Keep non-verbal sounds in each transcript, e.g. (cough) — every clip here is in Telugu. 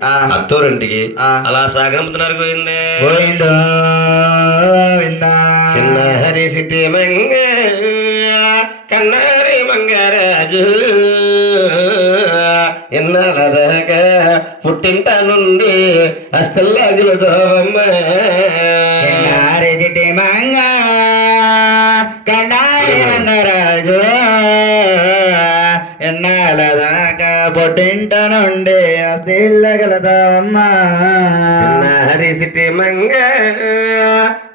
అత్తోరింటికి. అలా సాగనంపుతున్నారు గోయిందే గోవిందో విందా. చిన్న హరి సిట్టి మంగ కన్నారి మంగరాజు. ఎన్నాళ్ళ దాకా పుట్టింట నుండి అస్తల్లాగులతోవమ్మ కండారి చిట్టి మంగ కండారి మంగరాజు. ఎన్నాళ్ళ దాకా పొట్టింట నుండి అస్తిల్లగలతావమ్మా చిన్న హరి సిట్టి మంగ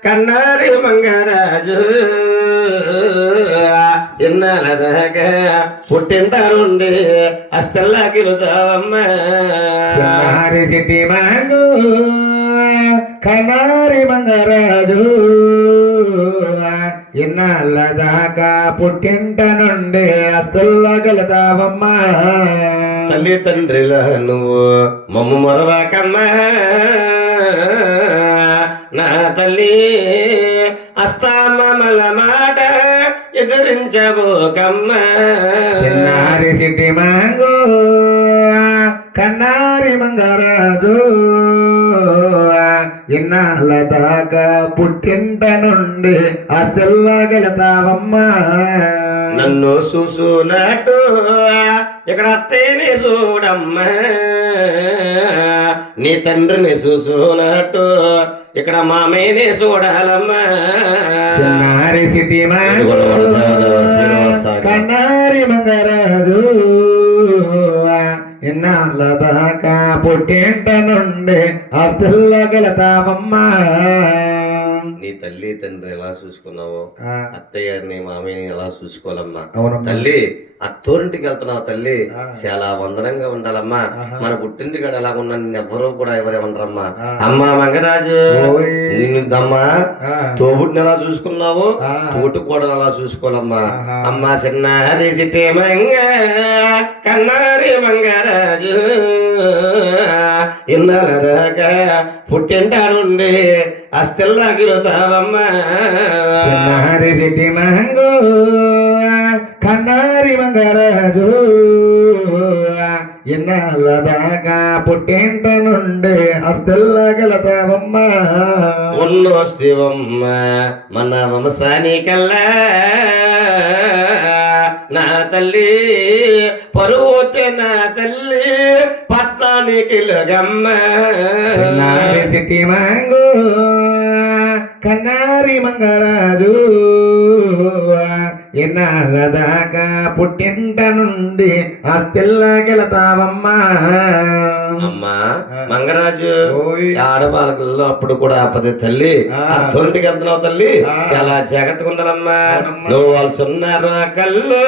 కన్నారి మంగరాజు ఎన్నాళ్ళ దాకా పుట్టింట నుండి అస్తల్లాగిలుతావమ్మ చిన్నారి చిట్టి మంగు కన్నారి మంగరాజు ఎన్నాళ్ళ దాకా పుట్టింట నుండి అస్తుల్లగలతావమ్మా తల్లి తండ్రిలా నువ్వు మమ్ము మరవాకమ్మా నా తల్లి అస్తామల మాట ఎదురించబోకమ్మా చిన్నారి సిట్టి మంగు కన్నారి మంగరాజు. ఇన్నాళ్ళ దాకా పుట్టింట నుండి అస్తుల్లగలతావమ్మా నన్ను చూసునట్టు ఇక్కడ అత్తయ్యని చూడమ్మా. నీ తండ్రిని చూసునట్టు ఇక్కడ మామయ్యని చూడాలమ్మా. చిన్నారి సిటీ మంగు కన్నారి మంగరాజు ఎన్నాళ్ళ దాకా పుట్టింట నుండి అస్తుల్లగలతావమ్మా నీ తల్లి తండ్రి ఎలా చూసుకున్నావో అత్తయ్యని మామయ్యని ఎలా చూసుకోవాలమ్మా తల్లి అత్తోరింటికి వెళ్తున్నావు తల్లి. చాలా వందనంగా ఉండాలమ్మా. మన పుట్టింటి కాడ ఎలా ఉన్నా ఎవ్వరూ కూడా ఎవరేమనరమ్మా ఆ. అమ్మా మంగరాజు ఓయ్. నిన్నమ్మా ఆ, తోబుట్టిని ఎలా చూసుకున్నావు. తోటి కూడా ఎలా చూసుకోవాలమ్మా. అమ్మా చిన్నారి సిటీ మంగ కన్నారి మంగరాజు ఇన్నాళ్ళ దాకా పుట్టింట నుండి అస్తెల్లాగిరుతావమ్మా సిటీ కన్నారి మంగరాజు. ఎన్నాళ్ళ దాకా పుట్టింట నుండి అస్తుల్లగలతావమ్మా ఉన్నోస్తివమ్మ మన వంశానికల్లా. నా తల్లి పరువుతే నా తల్లి పట్నానికి సిటీ మంగు కన్నారి మంగరాజు. ఎన్నాళ్ళ దాకా పుట్టింట నుండి అస్తిల్లగలతావమ్మా అమ్మా మంగరాజు ఓయ్. ఆడబాలకుల్లో అప్పుడు కూడా పది తల్లి. అత్తోంటికి వెళ్తున్నావు తల్లి. చాలా జాగ్రత్తగా ఉండాలమ్మా. నువ్వు వాళ్ళు సున్నారు కళ్ళు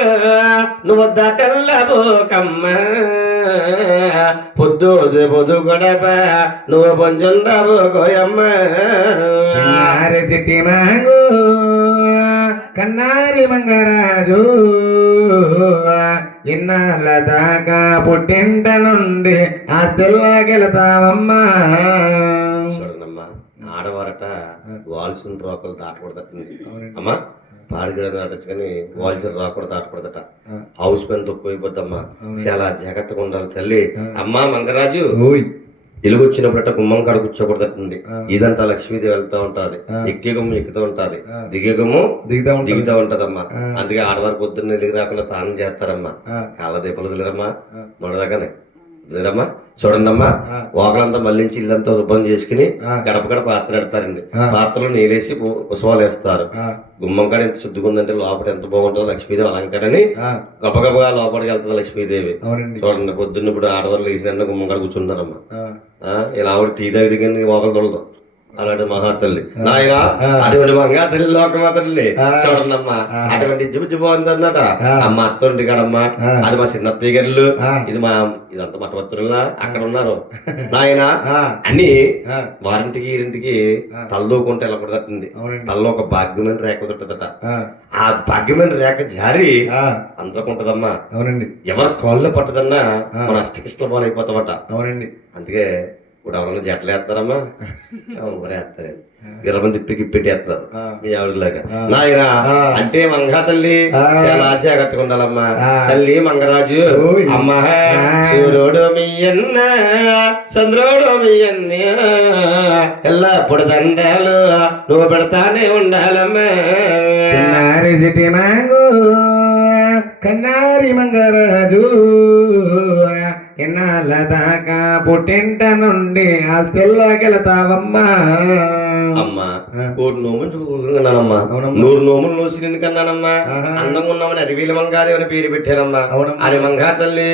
నువ్వు దటల్లబోకమ్మ పొద్దు పొద్దు గడప నువ్వు చిన్నారి సిటీ మంగు కన్నారి మంగరాజు ఇన్నాళ్ళ దాకా పుట్టింట నుండి ఆస్తిల్లగెళతావమ్మా చూడండమ్మా ఆడవారట వాల్సిన రోకలు దాటకూడదటండి అమ్మా పాడిగడ దాటచ్చు కానీ వాల్సిన రాకూడదు దాటకూడదట. House pen తక్కువైపోద్దమ్మా. చాలా జాగ్రత్తగా ఉండాలి తల్లి. అమ్మా మంగరాజు. ఇలుగు వచ్చినప్పుడట గుమ్మం కాడ కూర్చోకూడదటండి ఇదంతా లక్ష్మీదేవి వెళ్తా ఉంటది. ఎక్కే గుమ్మ ఎక్కుతూ ఉంటది. దిగే గుమ్ము దిగుతా దిగుతూ ఉంటదమ్మా. అందుకే ఆడవారు పొద్దున్న ఎలిగి రాకుండా తానం చేస్తారమ్మా. కాళ్ళ దీపాలు వదిలేరమ్మా మొదలగానే వదిలేరమ్మా చూడండమ్మా ఒకరంతా మళ్ళించి ఇల్లంతా శుభ్రం చేసుకుని గడప గడప పాత్ర పెడతారండి. పాత్రలో పు- పుష్పాలు వేస్తారు. గుమ్మం కాడ ఎంత శుద్ధిగా ఉందంటే లోపల ఎంత బాగుంటుందో లక్ష్మీదేవి అలంకరని గబగబగా లోపలికి వెళ్తుంది లక్ష్మీదేవి. చూడండి పొద్దున్న ఇప్పుడు ఆడవాళ్ళు లేచిన గుమ్మం కాడ కూర్చుంటారమ్మా. ఇలా ఆవిడ టీ దగ్గర మోకలు తొలదు అలాంటి మహాతల్లి నాయన అటువంటి మంగా తల్లి లోకమా తల్లి. చూడండమ్మా అటువంటి జుబు బాగుంది అన్నట అమ్మ అత్తండి కడమ్మా అది మా చిన్న తీగర్లు ఇది మా ఇదంతా మఠవత్తులుగా అక్కడ ఉన్నారు. (laughs) నాయన అన్ని ఆ, వారింటికి ఈరింటికి తలదూకుంటే వెళ్ళకూడదటండి తల్లో ఒక భాగ్యమైన రేఖ ఉంటుందట ఆ, భాగ్యమైన రేఖ జారి ఆ, అందరికుంటదమ్మా అవునండి. ఎవరి కాళ్ళు పట్టదన్నా మన అష్టకిష్టల అయిపోతామట అవునండి. అందుకే ఇప్పుడు ఎవరన్నా జట్లు వేస్తారమ్మా ఎవరు (laughs) వేస్తారు ఇరవై మంది తిప్పి గిప్పెట్టి వేస్తారు. మీ ఆవిడలాగా. నాయన అంటే మంగా తల్లి చాలా జాగ్రత్తగా ఉండాలమ్మా. తల్లి మంగరాజు. అమ్మ సూర్యుడు మీ అన్న చంద్రుడు మీ అన్న. ఎల్లప్పుడు దండాలు నువ్వు పెడతానే ఉండాలమ్మా. కన్నారి మంగరాజు. ఎన్నాళ్ళ దాకా పుట్టింట నుండి ఆస్తిల్లోకెళ్తావమ్మా? అమ్మా కోటి నోములు చూకున్నానమ్మా అవునమ్మా. నూరు నోములు నోసి నిన్ను కన్నానమ్మా. అందంగా ఉన్నామని అరివీల మంగాదేవి అని పేరు పెట్టానమ్మా. అది మంగా తల్లి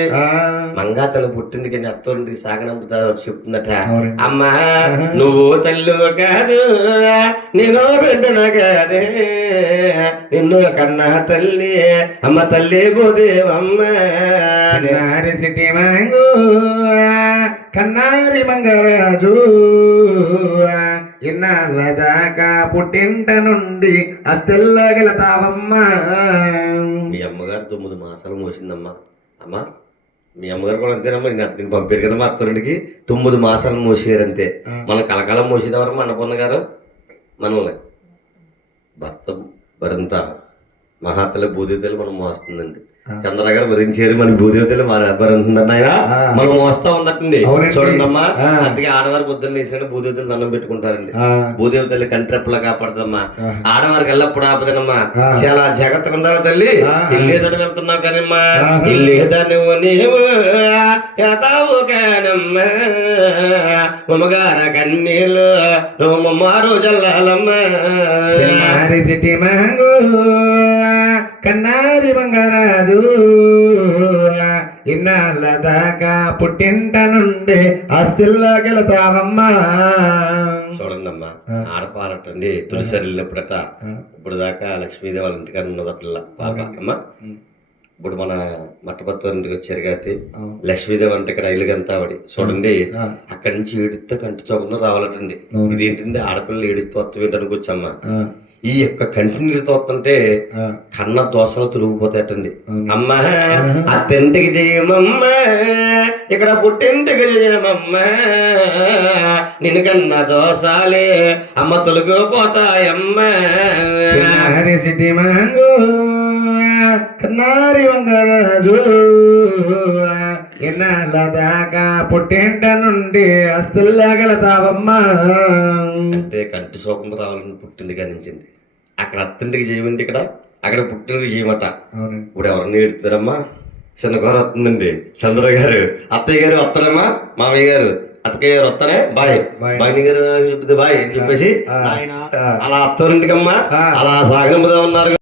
మంగా తల్లి పుట్టిందికి అత్తోరింటికి సాగనంపుతా చెప్తుందట. అమ్మా నువ్వు తల్లు కాదు నేను బిడ్డను కాదే. నిన్ను కన్నా తల్లి అమ్మ తల్లి భూదేవమ్మ చిన్నారి సిటీ మ్యాంగో కన్నారి మంగరాజు ఇన్నాళ్ళ దాకా పుట్టింట నుండి ఆస్తిల్లోకెళ్తావమ్మా మీ అమ్మగారు తొమ్మిది మాసాలు మోసిందమ్మా అమ్మా మీ అమ్మగారు కూడా అంతేనమ్మా నేను అతనికి పంపారు కదా మా అత్తరింటికి తొమ్మిది మాసాలు మోసారు అంతే మన కలకాలం మోసేదెవరు మా అన్నపూర్ణ గారు మనవలే భర్త మరింత మహాతల బూదితలు మనం మోస్తుందండి. చంద్ర గారు భరించారు మన భూదేవతలు మన భరింతుందండి ఆయన మనం మోస్తా ఉందటండి. అవునండి. చూడండి అమ్మా ఆ. అందుకే ఆడవారు పొద్దున్న వేసాడు భూదేవతలు దండం పెట్టుకుంటారండి. ఆ, భూదేవతల్లి కంట్రెప్పలా కాపాడుతుందమ్మా ఆ. ఆడవారికి ఎల్లప్పుడు ఆపదనమ్మా. చాలా జాగ్రత్తగా ఉండాలి తల్లి. ఇల్లేదని వెళ్తున్నావు కానమ్మా. ఇల్లేదని నీవు ఎతావు కానమ్మా. ఉమ్మగార కన్నీళ్ళు నువ్వు ముమ్మారు జల్లాలమ్మా. కన్నారి మంగరాజు ఇన్నాళ్ళ దాకా పుట్టింట నుండి ఆస్తిల్లోకెళ్తావమ్మా చూడండి అమ్మా ఆడపాలటండి తులసరి వెళ్ళినప్పుడట ఇప్పుడు దాకా లక్ష్మీదేవి వాళ్ళ ఇంటికాడ ఉన్నదట్లా పాప. అమ్మా ఇప్పుడు మన మట్టపత్తి ఇంటికి వచ్చారు కాబట్టి. లక్ష్మీదేవి అంటే ఇక్కడ ఇల్లుగంతా ఆవిడ. చూడండి. అక్కడి నుంచి ఏడిస్తే కంటి చూపంతో రావాలటండి. ఇదేంటండి ఆడపిల్లలు ఏడిస్తూ వస్తుంది అనుకోవచ్చమ్మా ఆ, ఈ యొక్క కంటిన్యూ తోస్తుంటే ఆ, కన్న దోశలు తొలగిపోతాయటండి. అమ్మా అత్తింటికి చేయమమ్మా ఇక్కడ పుట్టింటికి చేయమమ్మా నిన్ను కన్న దోసాలే అమ్మ తొలగిపోతాయమ్మా. సిటీ మ్యాంగో కన్నారి మంగరాజు ఇన్నాళ్ళ దాకా పుట్టింట నుండి ఆస్తిల్లోకెళ్తావమ్మా అంటే కంటి శోకం రావాలని పుట్టింటికి అందించింది అక్కడ అత్తింటికి చేయమంటే ఇక్కడ. అక్కడ పుట్టింటికి చేయమట ఇప్పుడు ఎవరిని ఎడుతున్నారమ్మా చిన్న కూర వస్తుందండి. చంద్ర గారు అత్తయ్య గారు వస్తారమ్మా? మామయ్య గారు అత్తయ్య గారు వస్తానే బాయ్. బాయ్. గారు బాయ్ అని చెప్పేసి. అలా అత్తవారింటికమ్మా ఆ. అలా సాగనంపుదా ఉన్నారు